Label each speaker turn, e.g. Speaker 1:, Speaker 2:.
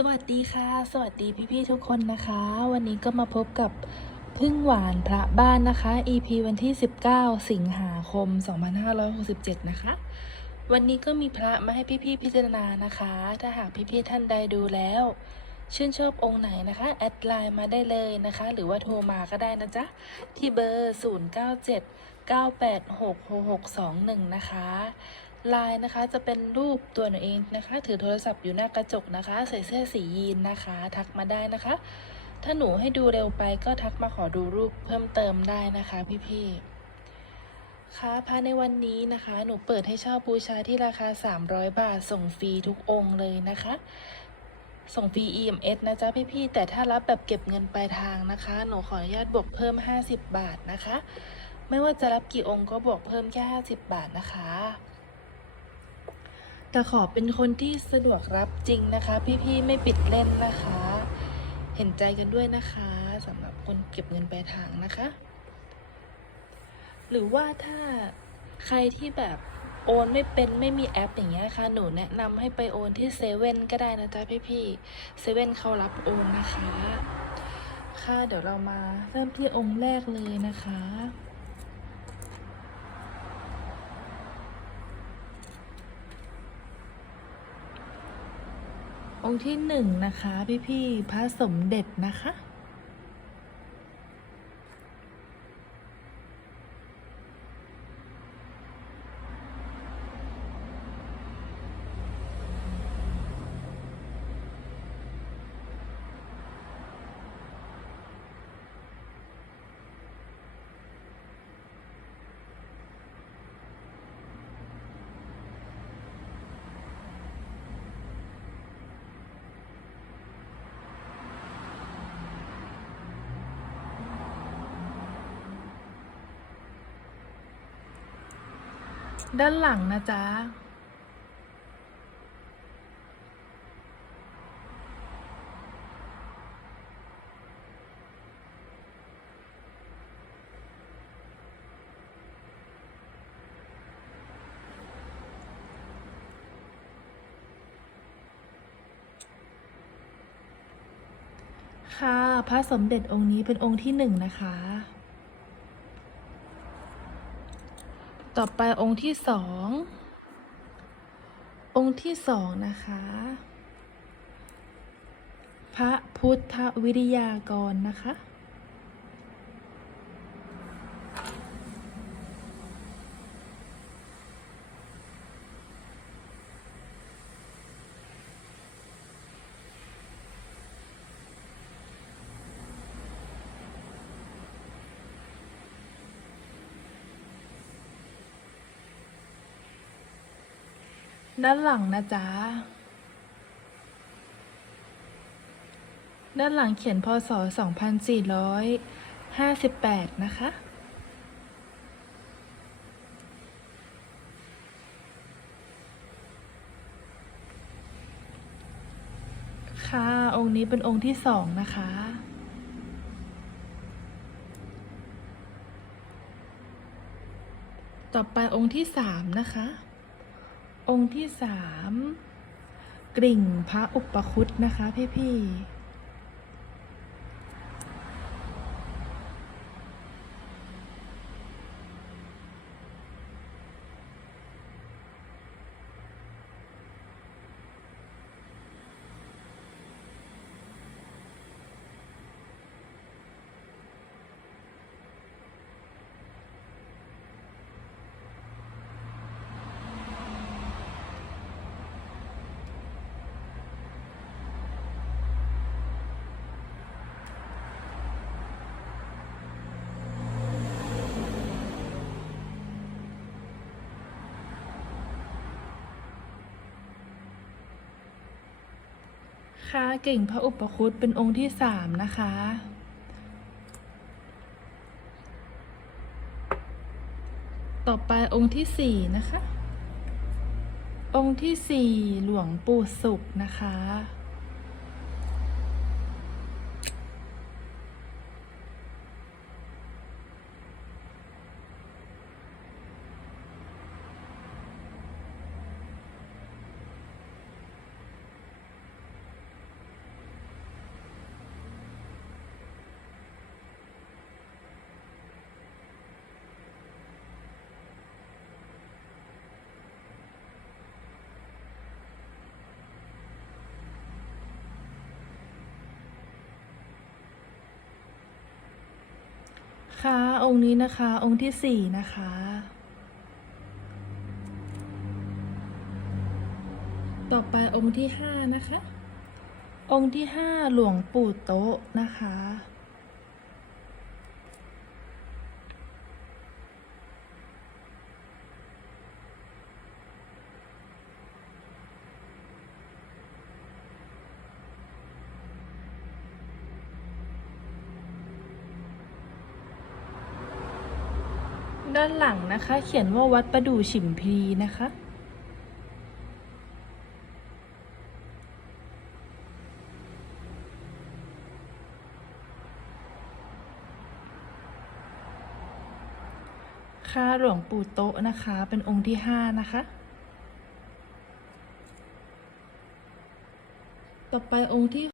Speaker 1: สวัสดีค่ะ สวัสดีพี่ๆทุกคนนะคะ วันนี้ก็มาพบกับพึ่งหวานพระบ้านนะคะ EP วันที่ 19 สิงหาคม 2567 นะคะ วันนี้ก็มีพระมาให้พี่ๆพิจารณานะคะ ถ้าหากพี่ๆท่านใดดูแล้ว ชื่นชอบองค์ไหนนะคะ แอดไลน์มาได้เลยนะคะ หรือว่าโทรมาก็ได้นะจ๊ะ ที่เบอร์ 097 986 6621 นะคะ ไลน์นะคะจะเป็นรูปตัวหนูเองนะคะ ถือโทรศัพท์อยู่หน้ากระจกนะคะ ใส่เสื้อสียีนนะคะ ทักมาได้นะคะ ถ้าหนูให้ดูเร็วไปก็ทักมาขอดูรูปเพิ่มเติมได้นะคะพี่ๆค่ะพระในวันนี้นะคะ หนูเปิดให้เช่าบูชาที่ราคา 300 บาท ส่งฟรีทุกองค์เลยนะคะ ส่งฟรี EMS นะจ๊ะพี่ๆแต่ถ้ารับแบบเก็บเงินปลายทางนะคะ หนูขออนุญาตบวกเพิ่ม 50 บาทนะคะ ไม่ว่าจะรับกี่องค์ก็บวกเพิ่มแค่ 50 บาทนะคะ แต่ขอเป็นคนที่สะดวกรับจริงนะคะ พี่ๆไม่ปิดเล่นนะคะ เห็นใจกันด้วยนะคะสำหรับคนเก็บเงินปลายทางนะคะ หรือว่าถ้าใครที่แบบโอนไม่เป็นไม่มีแอปอย่างเงี้ยค่ะ หนูแนะนำให้ไปโอนที่เซเว่นก็ได้นะจ๊ะพี่ๆเซเว่นเขารับโอนนะคะ ค่ะเดี๋ยวเรามาเริ่มที่องค์แรกเลยนะคะ องค์ที่หนึ่งนะคะ พี่ๆพระสมเด็จนะคะ ด้านหลังนะจ๊ะ ค่ะ พระสมเด็จองค์นี้เป็นองค์ที่หนึ่งนะคะ ต่อไปองค์ที่สอง องค์ที่สองนะคะ พระพุทธวิริยากรนะคะ ด้านหลังนะจ๊ะ ด้านหลังเขียนพศ 2458 นะคะ ค่ะ องค์นี้เป็นองค์ที่สองนะคะต่อไปองค์ที่สามนะคะ องค์ที่สามกริ่งพระอุปคุตนะคะพี่พี่ ค่ะเก่งพระอุปคุตเป็นองค์ที่สามนะคะ ต่อไปองค์ที่สี่นะคะ องค์ที่สี่หลวงปู่สุขนะคะ ค่ะองค์นี้นะคะ องค์ที่สี่นะคะ ต่อไปองค์ที่ห้านะคะ องค์ที่ห้าหลวงปู่โต๊ะนะคะ ด้านหลังนะคะ เขียนว่าวัดประดู่ฉิมพีนะคะ ค่ะหลวงปู่โต๊ะนะคะ เป็นองค์ที่ห้านะคะ ต่อไปองค์ที่